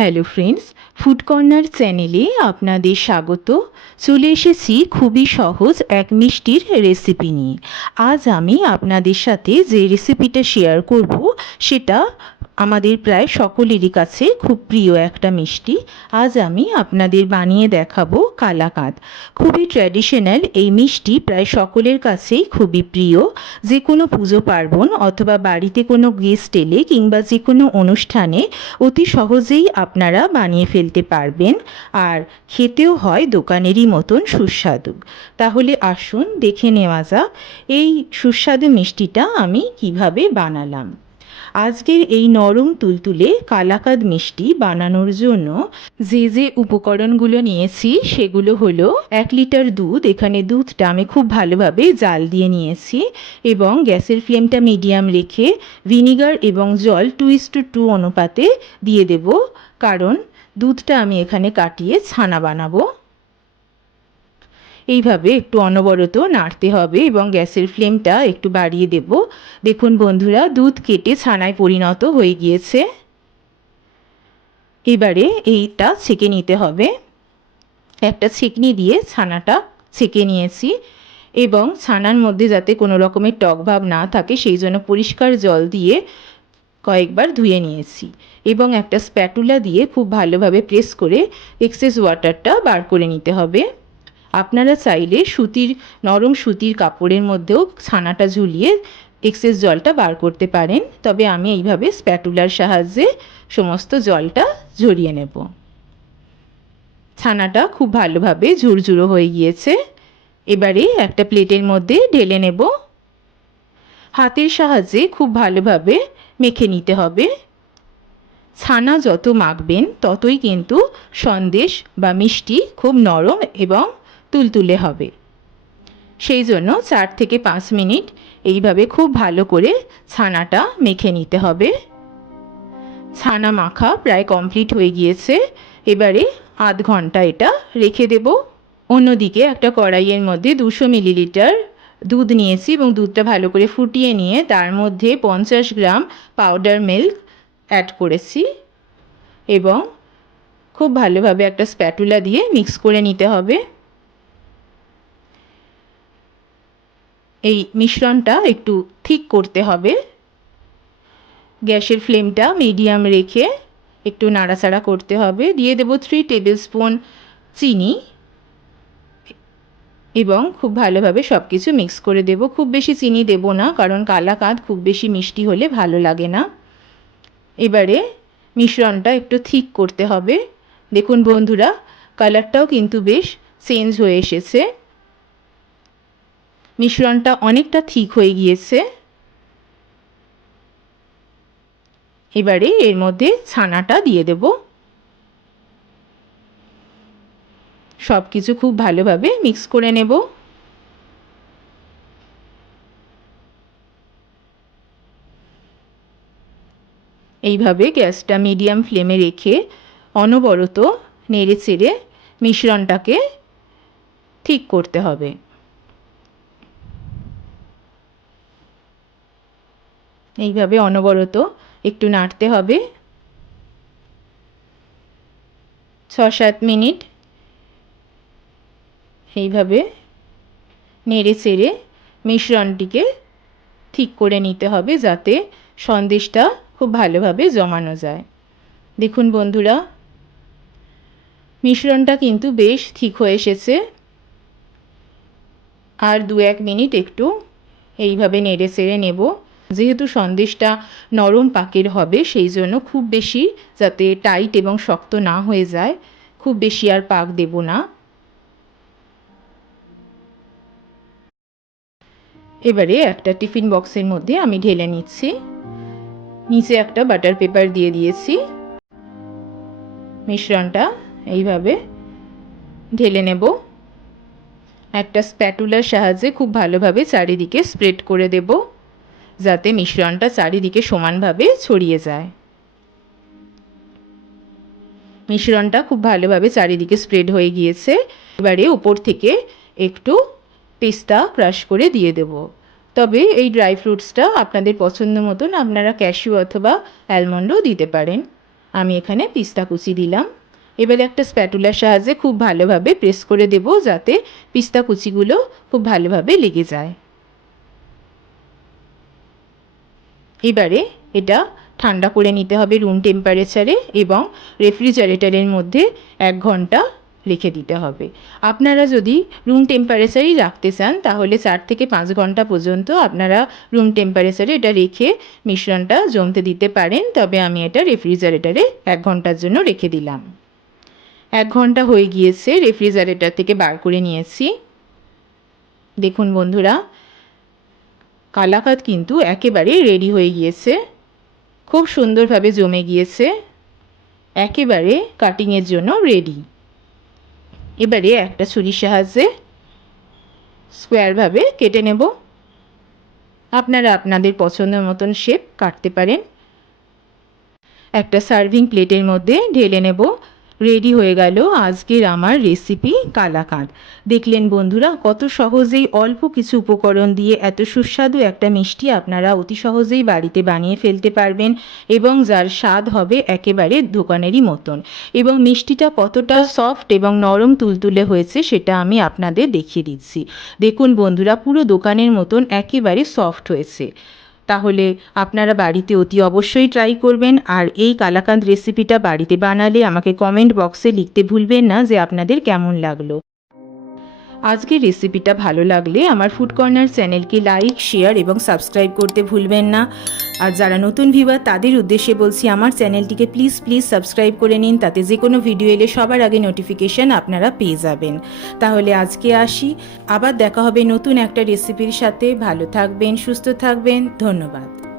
Hello friends, food corner চ্যানেলে আপনাদের স্বাগত। চলে এসেছি খুবই সহজ এক মিষ্টির রেসিপি নিয়ে। আজ আমি আপনাদের সাথে যে রেসিপিটা শেয়ার করব, সেটা আমাদের প্রায় সকলেরই কাছে খুব প্রিয় একটা মিষ্টি। আজ আমি আপনাদের বানিয়ে দেখাবো কালাকাঁদ। খুবই ট্র্যাডিশনাল এই মিষ্টি প্রায় সকলের কাছেই খুবই প্রিয়। যে কোনো পুজো পার্বণ অথবা বাড়িতে কোনো গেস্ট এলে কিংবা যে কোনো অনুষ্ঠানে অতি সহজেই আপনারা বানিয়ে ফেলতে পারবেন। আর খেতেও হয় দোকানেরই মতন সুস্বাদু। তাহলে আসুন দেখে নেওয়া যাক এই সুস্বাদু মিষ্টিটা আমি কীভাবে বানালাম। আজকের এই নরম তুলতুলে কালাকাদ মিষ্টি বানানোর জন্য যে যে উপকরণগুলো নিয়েছি সেগুলো হলো এক লিটার দুধ, এখানে দুধটা আমি খুব ভালোভাবে জাল দিয়ে নিয়েছি এবং গ্যাসের ফ্লেমটা মিডিয়াম রেখে ভিনিগার এবং জল টু ইস টু টু অনুপাতে দিয়ে দেব, কারণ দুধটা আমি এখানে কাটিয়ে ছানা বানাবো। এইভাবে একটু অনবরত নাড়তে হবে এবং গ্যাসের ফ্লেমটা একটু বাড়িয়ে দেব। দেখুন বন্ধুরা, দুধ কেটে ছানায় পরিণত হয়ে গিয়েছে। এবারে এইটা ছেঁকে নিতে হবে। একটা ছেঁকনি দিয়ে ছানাটা ছেঁকে নিয়েছি এবং ছানার মধ্যে যাতে কোনো রকমের টক ভাব না থাকে, সেই জন্য পরিষ্কার জল দিয়ে কয়েকবার ধুয়ে নিয়েছি এবং একটা স্প্যাটুলা দিয়ে খুব ভালোভাবে প্রেস করে এক্সেস ওয়াটারটা বার করে নিতে হবে। আপনারা চাইলে সুতির, নরম সুতির কাপড়ের মধ্যেও ছানাটা ঝুলিয়ে এক্সেস জলটা বার করতে পারেন। তবে আমি এইভাবে স্প্যাটুলার সাহায্যে সমস্ত জলটা ঝরিয়ে নেব। ছানাটা খুব ভালোভাবে ঝুরঝুরো হয়ে গিয়েছে। এবারে একটা প্লেটের মধ্যে ঢেলে নেব। হাতের সাহায্যে খুব ভালোভাবে মেখে নিতে হবে। ছানা যত মাখবেন, ততই কিন্তু সন্দেশ বা মিষ্টি খুব নরম এবং তুলতুলে হবে। সেই জন্য চার থেকে পাঁচ মিনিট এইভাবে খুব ভালো করে ছানাটা মেখে নিতে হবে। ছানা মাখা প্রায় কমপ্লিট হয়ে গিয়েছে। এবারে আধ ঘণ্টা এটা রেখে দেব। অন্যদিকে একটা কড়াইয়ের মধ্যে দুশো মিলিলিটার দুধ নিয়েছি এবং দুধটা ভালো করে ফুটিয়ে নিয়ে তার মধ্যে পঞ্চাশ গ্রাম পাউডার মিল্ক অ্যাড করেছি। এবং খুব ভালোভাবে একটা স্প্যাটুলা দিয়ে মিক্স করে নিতে হবে। এই মিশ্রণটা একটু ঠিক করতে হবে। গ্যাসের ফ্লেমটা মিডিয়াম রেখে একটু নাড়াচাড়া করতে হবে। দিয়ে দেবো থ্রি টেবিল স্পুন চিনি এবং খুব ভালোভাবে সব কিছু মিক্স করে দেব। খুব বেশি চিনি দেব না, কারণ কালাকাঁদ খুব বেশি মিষ্টি হলে ভালো লাগে না। এবারে মিশ্রণটা একটু ঠিক করতে হবে। দেখুন বন্ধুরা, কালারটাও কিন্তু বেশ চেঞ্জ হয়ে এসেছে। মিশ্রণটা অনেকটা ঠিক হয়ে গিয়েছে। এবারে এর মধ্যে ছানাটা দিয়ে দেব। সব কিছু খুব ভালোভাবে মিক্স করে নেব। এইভাবে গ্যাসটা মিডিয়াম ফ্লেমে রেখে অনবরত নেড়ে চেড়ে মিশ্রণটাকে ঠিক করতে হবে। এইভাবে অনবরত একটু নাড়তে হবে। ছ সাত মিনিট এইভাবে নেড়ে চেড়ে মিশ্রণটিকে ঠিক করে নিতে হবে যাতে সন্দেশটা খুব ভালোভাবে জমানো যায়। দেখুন বন্ধুরা, মিশ্রণটা কিন্তু বেশ ঠিক হয়ে এসেছে। আর দু এক মিনিট একটু এইভাবে নেড়ে চেড়ে নেব। যেহেতু সন্দেশটা নরম পাকের হবে, সেই জন্য খুব বেশি যাতে টাইট এবং শক্ত না হয়ে যায়, খুব বেশি আর পাক দেব না। এবারে একটা টিফিন বক্সের মধ্যে আমি ঢেলে নিচ্ছি। নিচে একটা বাটার পেপার দিয়ে দিয়েছি। মিশ্রণটা এইভাবে ঢেলে নেব। একটা স্প্যাটুলার সাহায্যে খুব ভালোভাবে চারিদিকে স্প্রেড করে দেবো। যাতে মিশ্রণটা চারিদিকে সমানভাবে ছড়িয়ে যায়। মিশ্রণটা খুব ভালোভাবে চারিদিকে স্প্রেড হয়ে গিয়েছে। এবারে উপর থেকে একটু পেস্তা ক্রাশ করে দিয়ে দেব। তবে এই ড্রাই ফ্রুটসটা আপনাদের পছন্দ মতন আপনারা ক্যাশিউ অথবা অ্যালমন্ডও দিতে পারেন। আমি এখানে পিস্তা কুচি দিলাম। এবারে একটা স্প্যাটুলার সাহায্যে খুব ভালোভাবে প্রেস করে দেব যাতে পিস্তা কুচিগুলো খুব ভালোভাবে লেগে যায়। এবারে এটা ঠান্ডা করে নিতে হবে রুম টেম্পারেচারে এবং রেফ্রিজারেটরের মধ্যে এক ঘণ্টা রেখে দিতে হবে। আপনারা যদি রুম টেম্পারেচারই রাখতে চান, তাহলে চার থেকে পাঁচ ঘণ্টা পর্যন্ত আপনারা রুম টেম্পারেচারে এটা রেখে মিশ্রণটা জমতে দিতে পারেন, তবে আমি এটা রেফ্রিজারেটরে এক ঘণ্টার জন্য রেখে দিলাম। এক ঘণ্টা হয়ে গিয়েছে রেফ্রিজারেটার থেকে বার করে নিয়েছি। দেখুন বন্ধুরা কালাকাত কিন্তু একেবারে রেডি হয়ে গিয়েছে। খুব সুন্দরভাবে জমে গিয়েছে। একেবারে কাটিংয়ের জন্য রেডি এবারে একটা ছুরির সাহায্যে স্কোয়ারভাবে কেটে নেব। আপনারা আপনাদের পছন্দ মতন শেপ কাটতে পারেন। একটা সার্ভিং প্লেটের মধ্যে ঢেলে নেব। রেডি হয়ে গেল আজকের আমার রেসিপি কালাকাঁদ। দেখলেন বন্ধুরা, কত সহজেই অল্প কিছু উপকরণ দিয়ে এত সুস্বাদু একটা মিষ্টি আপনারা অতি সহজেই বাড়িতে বানিয়ে ফেলতে পারবেন এবং যার স্বাদ হবে একেবারে দোকানেরই মতন। এবং মিষ্টিটা কতটা সফট এবং নরম তুলতুলে হয়েছে সেটা আমি আপনাদের দেখিয়ে দিচ্ছি। দেখুন বন্ধুরা, পুরো দোকানের মতন একেবারে সফট হয়েছে। তাহলে আপনারা বাড়িতে অতি অবশ্যই ট্রাই করবেন। আর এই কালাকান্দ রেসিপিটা বাড়িতে বানালে আমাকে কমেন্ট বক্সে লিখতে ভুলবেন না যে আপনাদের কেমন লাগল। আজকের রেসিপিটা ভালো লাগলে আমার ফুড কর্নার চ্যানেলকে লাইক শেয়ার এবং সাবস্ক্রাইব করতে ভুলবেন না। আর যারা নতুন ভিভার তাদের উদ্দেশ্যে বলছি আমার চ্যানেলটিকে প্লিজ প্লিজ সাবস্ক্রাইব করে নিন, তাতে যে কোনো ভিডিও এলে সবার আগে নোটিফিকেশান আপনারা পেয়ে যাবেন। তাহলে আজকে আসি, আবার দেখা হবে নতুন একটা রেসিপির সাথে। ভালো থাকবেন, সুস্থ থাকবেন, ধন্যবাদ।